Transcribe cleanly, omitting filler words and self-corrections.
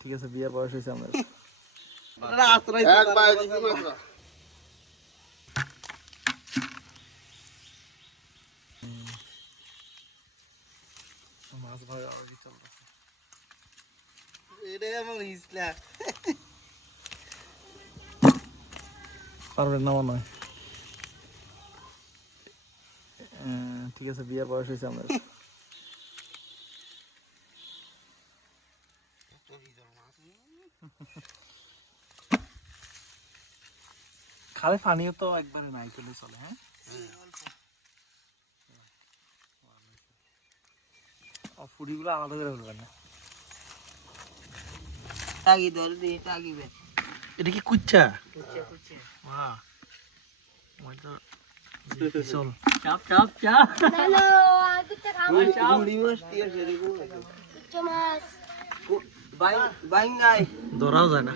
ঠিক আছে বিয়ের বয়স হয়েছে আমাদের। মাছ ভাই আগে চলতেছে। পারবেন না মনে হয়। ঠিক আছে বিয়ের বয়স হয়েছে আমাদের। খালে পানিও তো একবারে নাই চলে চলে। হ্যাঁ ফুড়িগুলো আলাদা করে ফেলবেন না। এটা কি কুচ্চা? চল চাপ চাপ চাপ ধরাও যায় না।